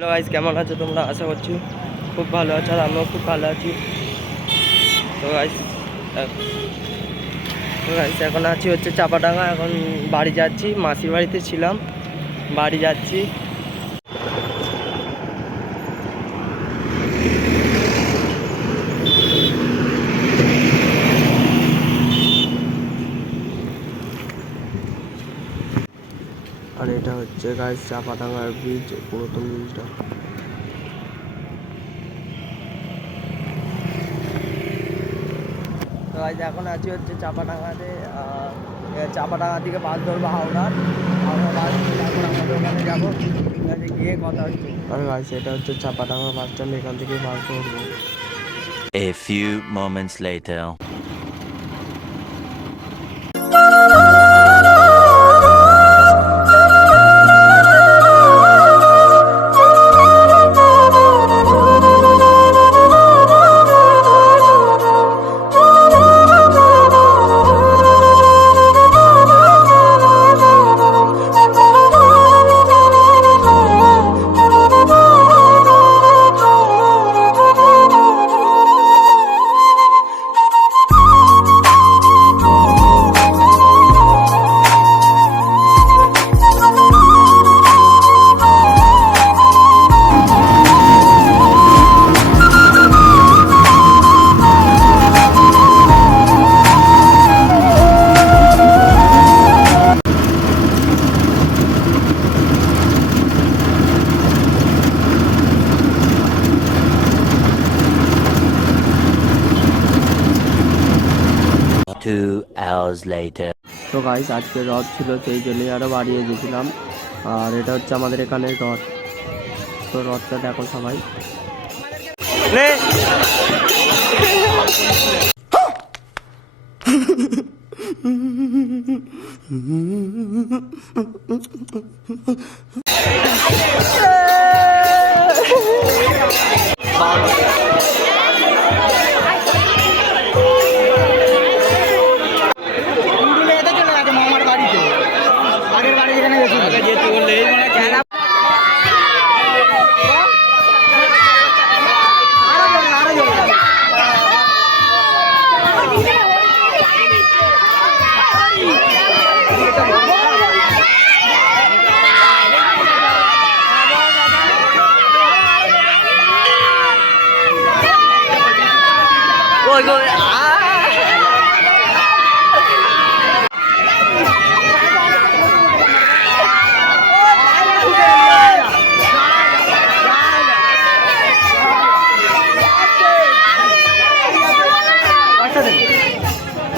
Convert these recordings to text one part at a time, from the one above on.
Hello guys, কেমন আছো তোমরা? আশা করছি খুব ভালো আছো, আর আমিও খুব ভালো আছি। তো গাইস এখন আছি হচ্ছে চাপাডাঙ্গা। এখন বাড়ি যাচ্ছি, মাসির বাড়িতে ছিলাম, বাড়ি যাচ্ছি। আর এটা হচ্ছে গাইস চাপাডাঙ্গার ব্রিজ, পুরাতন ব্রিজটা। তো গাইস এখন আছি হচ্ছে চাপাডাঙ্গাতে। চাপাডাঙ্গা থেকে বাস ধরবো হাওড়ার বাস ধরে এখন আমাদের ওখানে যাবো, গিয়ে কথা হচ্ছে। আর গাইস এটা হচ্ছে চাপাডাঙ্গা বাস স্ট্যান্ড, এখান থেকে বাস ধরবো। A few moments later. Two hours later. তো গাইস আজকে রথ ছিল, সেই জন্যই আরও বাড়িয়ে গেছিলাম। আর এটা হচ্ছে আমাদের এখানে রথ। তো রথটা দেখো সবাই।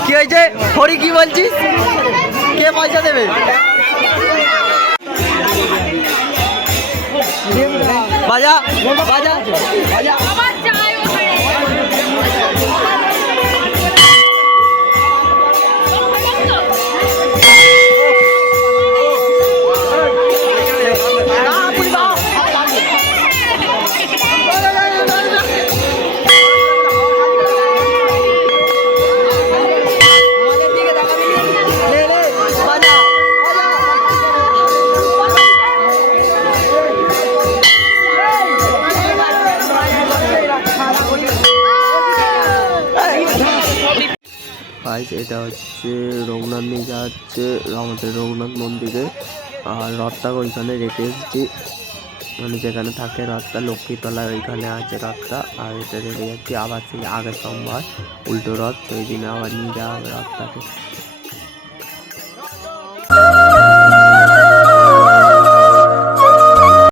কি হয়েছে হরি, কি বলছিস? কে পয়সা দেবে? বাজা বাজা বাজা। এটা হচ্ছে রঘুনাথ নিয়ে যাচ্ছে আমাদের রঘুনাথ মন্দিরে। আর রথটা ওইখানে রেখে এসেছি, মানে যেখানে থাকে রথটা, লক্ষ্মীতলা ওইখানে আছে রথটা। আর এটা রেখে যাচ্ছি আবার সেই আগের সোমবার উল্টো রথ, সেই দিনে আবার নিয়ে যাওয়া হবে রথটাকে।